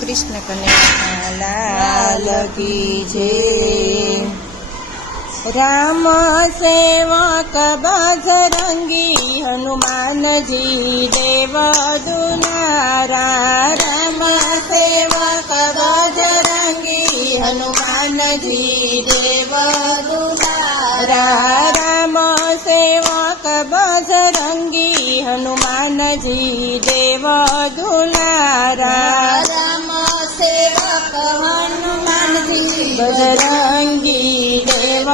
कृष्ण कन्हैया लाल की जय। राम सेवक बजरंगी हनुमान जी देव दुलारा। राम सेवक बजरंगी हनुमान जी देव दुलारा। राम सेवक बजरंगी हनुमान जी देव दुलारा। राम सेवक हनुमान जी बजरंगी देव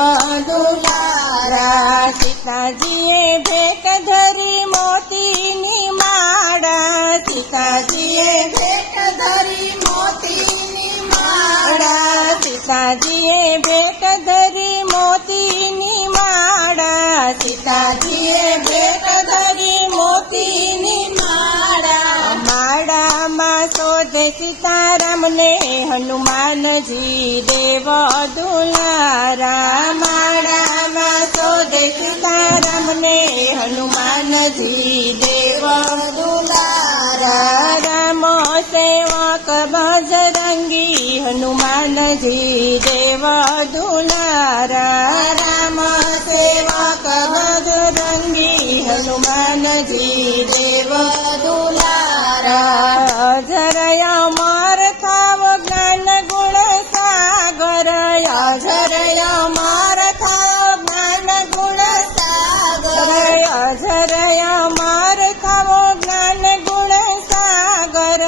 दुलारा। सीताजीए भेट धरी मोतीनी माळा। सीताजीए भेट धरी मोतीनी माळा। सीताजीए भेट धरी मोतीनी माळा। सीताजीए भेट धरी मोतीनी माळा। माळाમાં શોધે સીતારામને હનુમાનજી દેવ દુલારા। માળામાં શોધે સીતારામને હનુમાનજી દેવ દુલારા। રામ સેવક બજરંગી હનુમાનજી દેવ દુલારા। રામ સેવક બજરંગી હનુમાનજી દેવ दुलारा। अजरय अमर थाव ज्ञान गुण सागर। अजरय अमर थाव ज्ञान गुण सागर। अजरय अमर थाव ज्ञान गुण सागर।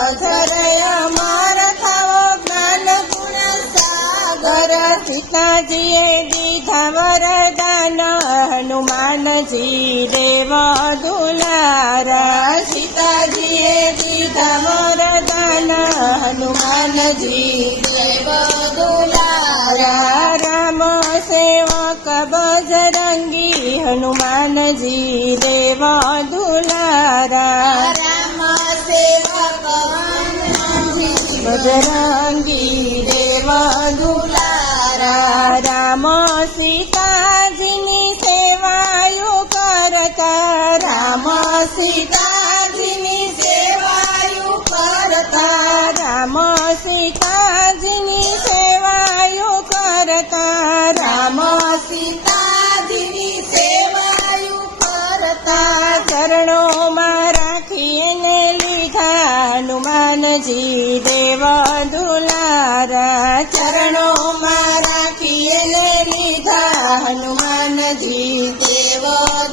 अजरय अमर थाव ज्ञान गुण सागर। सीताजीए दीधा वरदान हनुमानजी देव दुलारा। सीताजीए दीधा वरदान हनुमानजी देव दुलारा। राम सेवक बजरंगी हनुमानजी देव दुलारा। राम सेवक हनुमानजी बजरंगी देव दुलारा। राम सीताजीनी सेवायु करता। राम सीताजीनी सेवायु करता। राम सीताजीनी सेवायु करता। राम सीताजीनी सेवायु करता। चरणों राखीने लीधा हनुमानजी देव दुलारा। चरणों राखीने लीधा हनुमानजी देव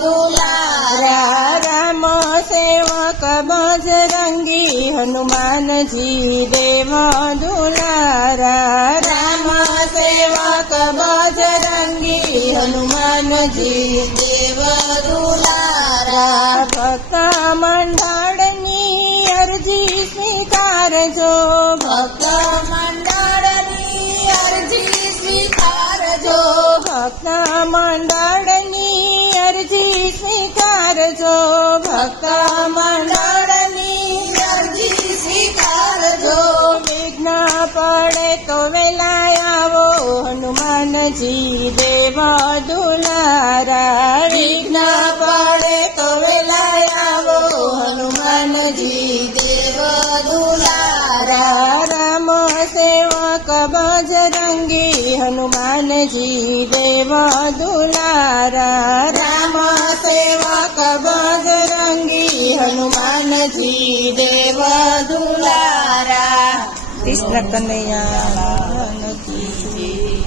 दुलारा। राम सेवक बजरंगी हनुमानजी देव दुलारा। राम सेवक बजरंगी हनुमानजी देव दुलारा। भक्त मंडळनी अर्जी स्वीकारजो। भक्त मंडळनी अर्जी स्वीकारजो। भक्त मंडळनी अर्जी स्वीकारजो। भक्त मंडळनी अर्जी स्वीकारजो। विघ्न पड़े तो वेलाय आवो हनुमानजी देव दुलारा। विघ्न पड़े तो वेलाय आवो हनुमानजी देव दुलारा। राम सेवक बजरंगी हनुमानजी देव दुलारा। राम सेवक बजरंगी हनुमानजी देव दुलारा। कृष्ण कन्हैया।